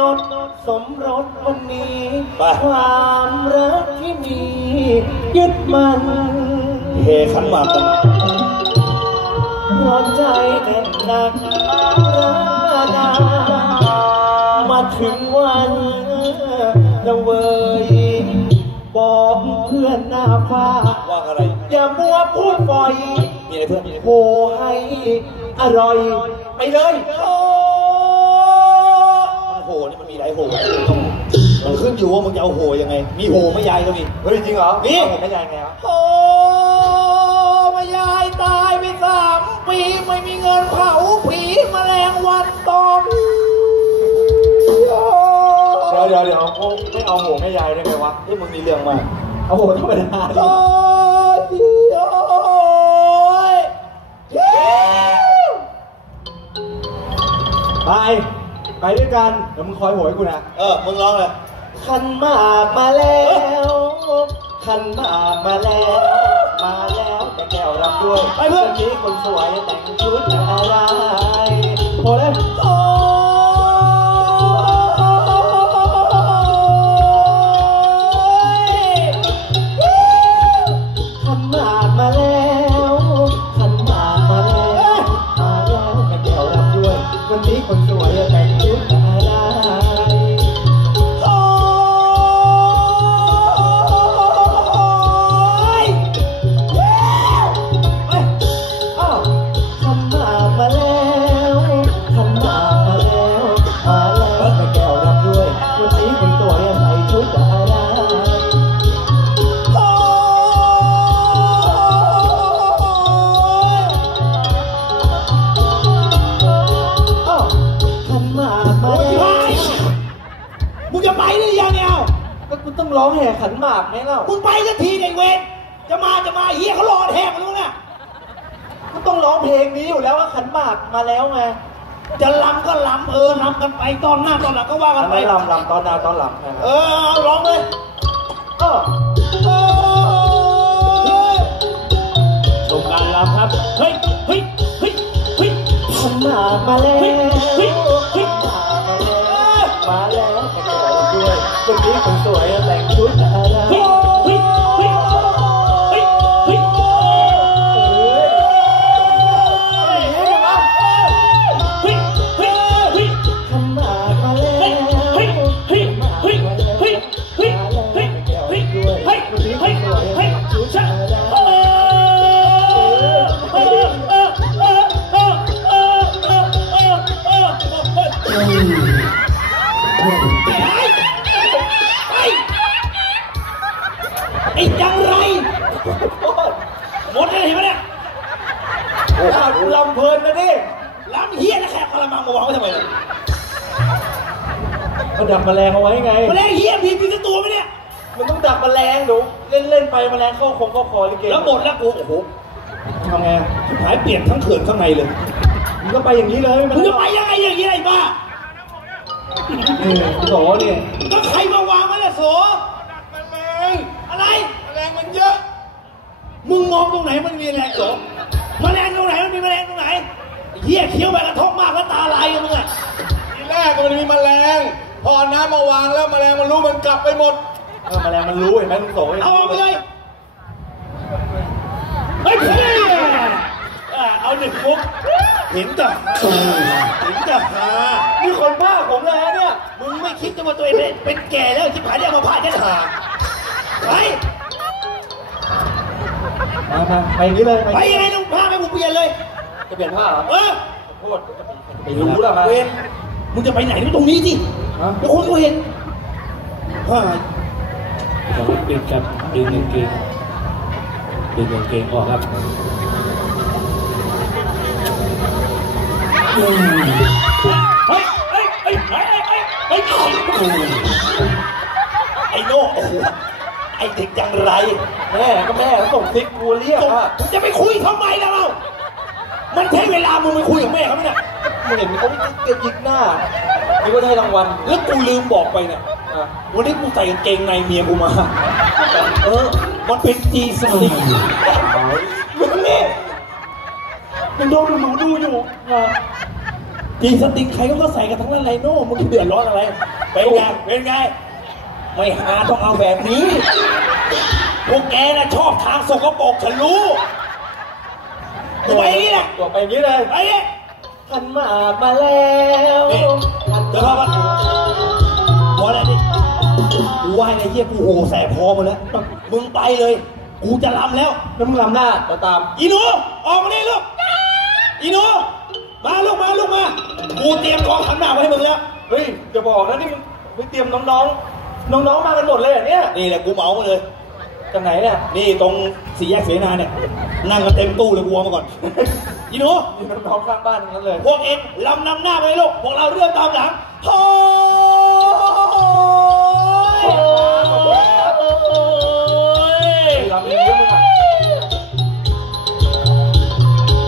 นดสมรสวันนี้ ไป ความรักที่มียึดมันเฮขันหมากกันเพราะใจแน่นหนักรักนามาถึงวันละเวยบอกเพื่อนหน้าฟ้าว่าอะไรอย่ามัวพูดปล่อยมีอะไรเพื่อนมีอะไรโหให้อร่อย ไปเลย หลายโหมันขึ้นอยู่ว่ามึงจะเอาโหยังไง มีโหไม่ยายก็มี เฮ้ยจริงเหรอ มีไม่ใช่ไงวะโอ้แม่ยายตายไปสามปีไม่มีเงินเผาผีแมลงวันตอมเดี๋ยวเดี๋ยวเดี๋ยวไม่เอาโหแม่ยายได้ไงวะที่มึงมีเรื่องมากเอาโหธรรมดาดิโอ้ยโอ้ยเย้ไป ไปด้วยกันเดี๋ยวมึงคอยโหยกูนะ เออ มึงร้องเลย ขันหมากมาแล้ว ขันหมากมาแล้ว มาแล้วแต่แก้วรับด้วยไปเพื่อน วันนี้คนสวยแต่งชุดอะไรพอแล้วโอ้ย ขันหมากไหมเล่ามึงไปสักทีในเวรจะมาจะมาเฮียเขารอแทงมึงน่ะก็ต้องร้องเพลงนี้อยู่แล้วว่าขันหมากมาแล้วไงจะลำก็ลำเออลำกันไปตอนหน้าตอนหลังก็ว่ากันไปไม่ลำลำตอนหนาตอนหลังนะคเอรับอเอาร้องเลยเออโอ้ยชมการรำครับเฮ้ยเฮ้ยเฮ้ยเฮ้ยขันหมากมาแล้วเฮ้ยเฮ้ยเฮ้ยมาแล้วแต่แก้วด้วยวันนี้ อ้าวลำเพลินนะดิลำเฮียนะแขกกระมังมาวางไว้ทำไมเนี่ยก็ดักแมลงเอาไว้ไง แมลงเฮียผีผีสักตัวไหมเนี่ย มันต้องดักแมลงดูเล่นเล่นๆไปแมลงเข้าคงเข้าคอลิเกแล้วหมดแล้วกูโอ้โหทำไงชิบหายเปลี่ยนทั้งเขื่อนข้างในเลยมึงก็ไปอย่างนี้เลยมึงจะไปยังไงอย่างนี้ไอ้บ้านี่โสนี่ก็ใครมาวางไว้ล่ะโสแมลงอะไรแมลงมันเยอะ มึงมองตรงไหนมันมีแมลงโสแมลงตรงไหน มันมีแมลงตรงไหนไอ้เฮียเคี้ยวไปกระทบมากแล้วตาลายกันมึงอะทีแรกก็มันมีแมลง พอน้ำมาวางแล้วแมลงมันรู้มันกลับไปหมดเออแมลงมันรู้เห็นไหมมึงโสเอาออกไปเลยเฮ้ยเพื่อนอะเอาหนึ่งมุกเห็นจะเห็นจะหานี่คนบ้าผมเลยนะเนี่ยมึงไม่คิดจะว่าตัวเองเป็นเป็นแก่แล้วชิบหายเนี่ยมาผ่าจะหาไปมามาไปอย่างนี้เลยไปยังไงต้องพาไป กูเปลี่ยนเลย จะเปลี่ยนผ้าเหรอเออโทษไปรู้ละมาเวนมึงจะไปไหนมึงตรงนี้สิฮะเดี๋ยวคนก็เห็นเฮ้ยสองปิดกับดึงกางเกงดึงกางเกงออกครับเฮ้ยเฮ้ยเฮ้ยเฮ้ยเฮ้ยเฮ้ยไอ้โน่โอ้โหไอ้เด็กจังไรแม่ก็แม่เขาส่งซิกกูเรียกส่งอะมึงจะไปคุยทำไมล่ะเรา มันใช้เวลามึงไปคุยกับแม่เขาไหมเนี่ยมึงเห็นเขาเก็บยิกหน้านี่ก็ได้รางวัลแล้วกูลืมบอกไปเนี่ยอะวันนี้กูใส่กางเกงในเมียกูมา เออ มันเป็นจีสติกมึงนี่ยังโดนหนูดูอยู่อะจีสติงใครก็ก็ใส่กันทั้งนั้นไรโน่มึงเดือดร้อนอะไร เป็นไง เป็นไง ไม่หาต้องเอาแบบนี้ พวกแกน่ะชอบทางสกปรกฉันรู้ ตัวไปอย่างนี้แหละตัวไปอย่างนี้เลยไปเนี่ยขันหมากมาแล้วนี่เดี๋ยวพอก่อนพอแล้วนี่กูไหว้ในเยี่ยกูโหแสบพอหมาแล้วมึงไปเลย กูจะรำแล้วน้ำลำหน้าเราตาม อีหนูออกมานี่ลูก อีหนูมาลูกมาลูกมา กูเตรียมของขันหมากไว้ให้มึงแล้ว เฮ้ยจะบอกนะนี่มึงไม่เตรียมน้องๆ น้องๆ มากันหมดเลยเหรอเนี่ย นี่แหละกูเหมามาเลย จากไหนเนี่ย นี่ตรงสี่แยกเสนาเนี่ย นั่งกันเต็มตู้เลยกูเอามาก่อนอีหนูนี่น้องๆข้างบ้านทั้งนั้นเลย พวกเองลำนำหน้าไปเลยลูก พวกเราเรื่องตามหลังโอ้ยลำนี้เยอะมึงอะ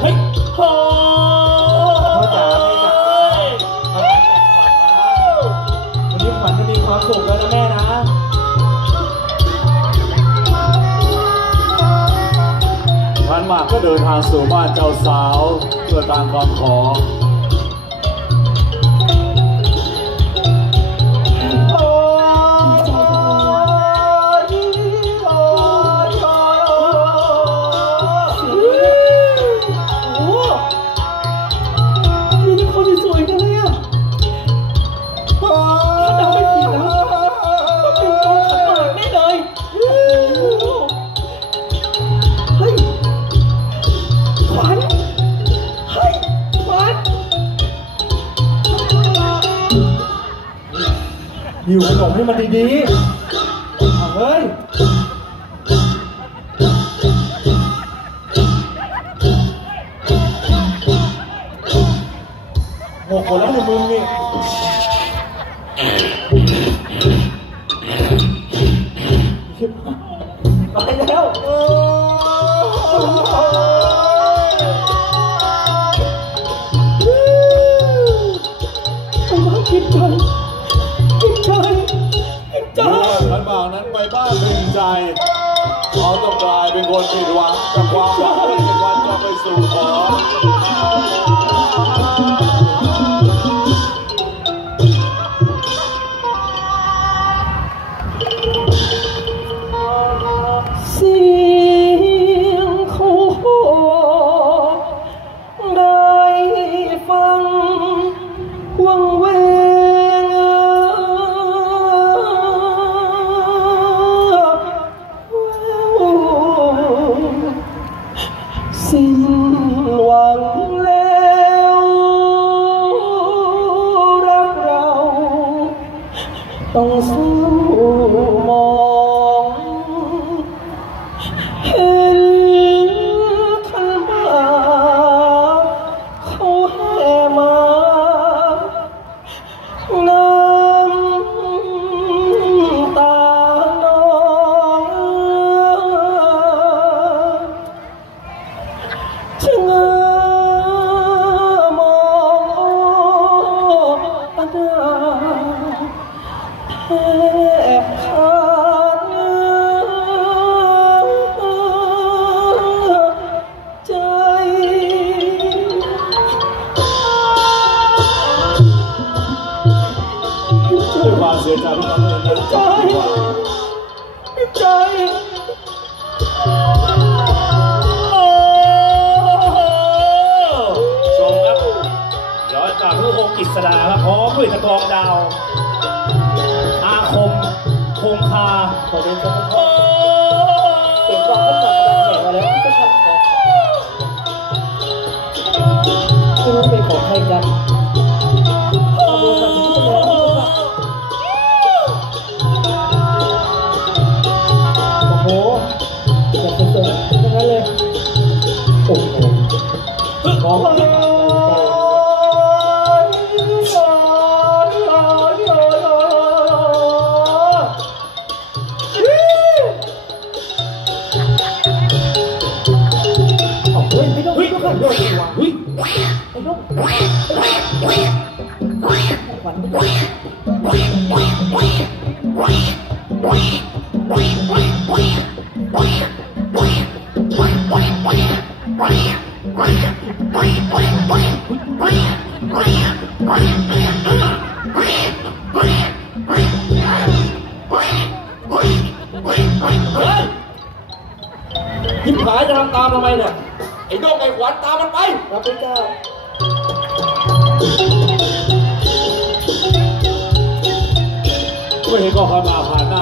เฮ้ยโอ้ยวันนี้ขวัญจะมีความสุขแล้วนะแม่นะ มากก็เดินทางสู่บ้านเจ้าสาวเพื่อตามคำขอ หิวขนมให้มันดีๆเอาเฮ้ยโอ้โหแล้วในมึงนี่ไปแล้วเออ กลายเป็ ต้ ร้ ทิพหายจะทำตามทำไมเนี่ยไอ้โดกไอ้ขวัญตามมันไปรับพระเจ้าไม่เห็นก็เข้ามาผ่านหน้า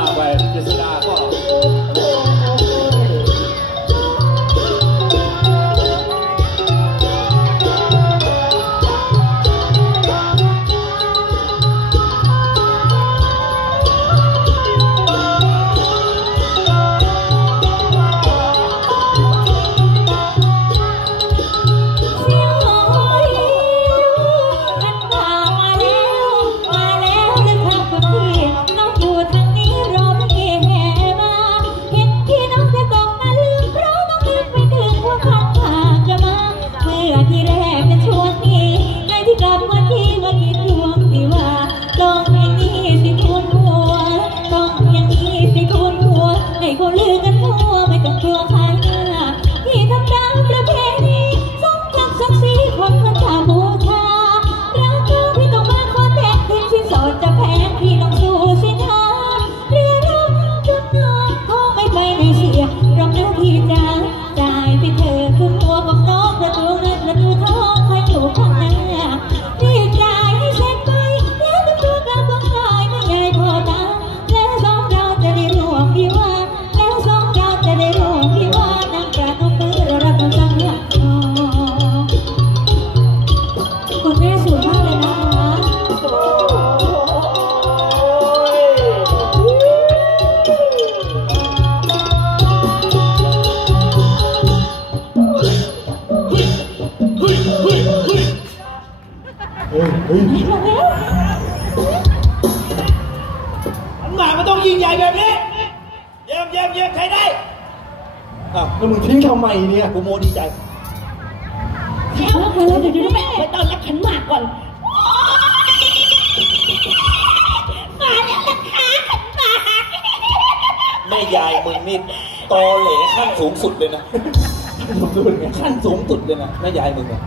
เนี่ยกูโมดีใจเดี๋ยวเดี๋ยวเดี๋ยวแม่ไปตอนรับขันหมากก่อนมาแล้วนะคะขันหมากแม่ยายมึงนี่ตอเหลขั้นสูงสุดเลยนะขั้นสูงสุดเลยนะแม่ยายมึงอะ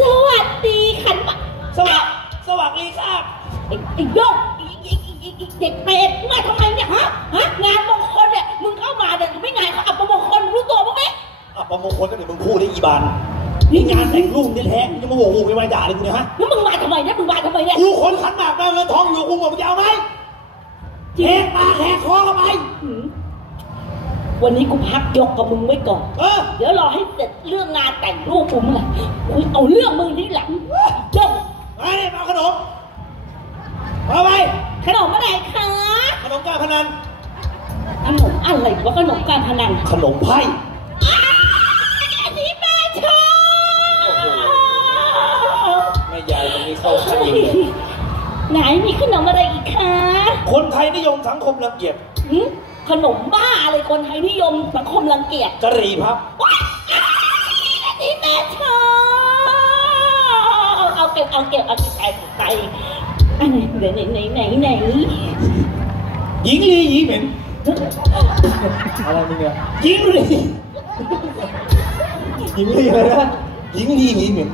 สวัสดีขันหมากสวัสดีสวัสดีครับไอ้ไอ้โยกไอ้ไอ้ไอ้ไอ้ไอ้เด็กเป็ดมาทำไมเนี่ยฮะฮะงานมงคลเนี่ยมึงเข้ามาเนี่ยไม่งานเขา อะประมงคลก็เดี๋ยวมึงพูดได้อีบานนี่งานแต่งลูกนี่แท้มึงจะมาโวกโวกไปมาด่าเลยกูเนี่ยฮะแล้วมึงมาทำไมเนี่ยมึงมาทำไมเนี่ยกูขนขันหมากมาเงินทองอยู่กูบอกมึงจะเอาไหมแหกปากแหกคอเข้าไปหืมวันนี้กูพักยกกับมึงไว้ก่อน เออ เดี๋ยวรอให้เสร็จเรื่องงานแต่งลูกกูเมื่อไหร่กูเอาเรื่องมึงนี่แหละจบมาเนี่ยมาเอาขนมเอาไปขนมอะไรคะขนมการพนันขนมอะไรวะขนมการพนันขนมไพ่ เข้าข้างยิงเลยไหนมีขนมอะไรอีกคะ คนไทยนิยมสังคมรังเกียจหืมขนมบ้าอะไรคนไทยนิยมสังคมรังเกียจกะหรี่พับ ว้ายอันนี้แม่ชอบเอาเก็บเอาเก็บเอาเก็บใส่ใส่อันไหนไหนไหนไหนไหนหญิงลีหญิงเหม็นอะไรมึงเนี่ยหญิงลีหญิงลีเลยนะหญิงลีหญิงเหม็น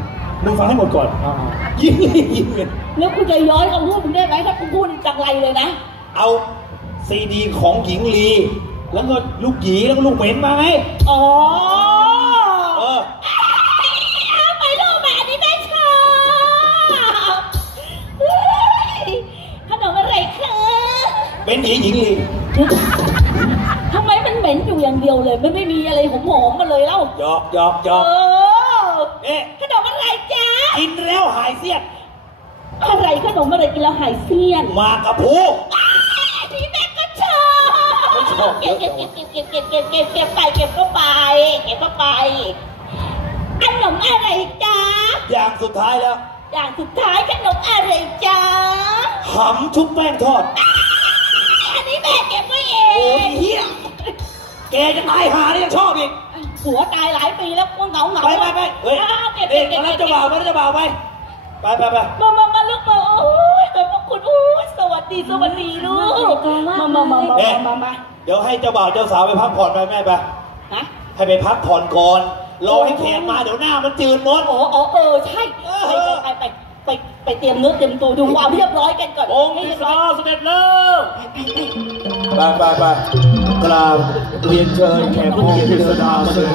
มึงฟังให้หมดก่อนอ่าหญิงลีหญิงเหม็นแล้วกูจะย้อยคำพูดมึงได้ไหมถ้ากูพูดจังไรเลยนะ เอาซีดีของหญิงลี แล้วก็ลูกหยีแล้วก็ลูกเหม็นมาไงอ๋อเออเอาไปลูกแบบนี้แม่ชอบเฮ้ยขนมอะไรคะเป็นหญิงหญิงลีทำไมมันเหม็นอยู่อย่างเดียวเลย มันไม่มีอะไรหอมๆมาเลยเล่าหยอกหยอกหยเออก อ เอ๊ะ ขนมอะไรจ๊ะ กินแล้วหายเสียด อะไรขนมอะไรกินแล้วหายเสี้ยนมากระพูพี่แม่ก็ชอบไม่ชอบเยเก็บอะเก็จับงเก็บเก็บเก็บเก็บเก็บเก็บไปเก็บเข้าไปเก็บเข้าไปขนมอะไรจ๊ะอย่างสุดท้ายแล้วอย่างสุดท้ายขนมอะไรจ๊ะหำชุบแป้งทอด อันนี้แม่เก็บไว้เอโอ้ยง เฮียแกจะตายหาเนี่ยยังชอบอีก ผัวตายหลายปีแล้วก็เหงาเหงาไปไปไปเฮ้ยเก็บเด็เก็กบมาเก็บรับเก็บเจ้าบ่าวมารับเจ้าบ่าวไปไปไปไปมามามาลูกมาโอ้ยขอบพระคุณโอ้ยสวัสดีสวัสดีลูกมามามามาเอ๊ะมามาเดี๋ยวให้เจ้าบ่าวเจ้าสาวไปพักผ่อนไปแม่ไปฮะให้ไปพักผ่อนก่อนรอให้แขกมาเดี๋ยวหน้ามันจืดหมดอ๋ออ๋อเออใช่ไปไปไปไปไปเตรียมเนื้อเตรียมตัวดูความเรียบร้อยกันก่อนองค์ที่สองเสด็จแล้วไปไปไปกราบเรียนเชิญแขกผู้เกียรติเสดาเสด็จ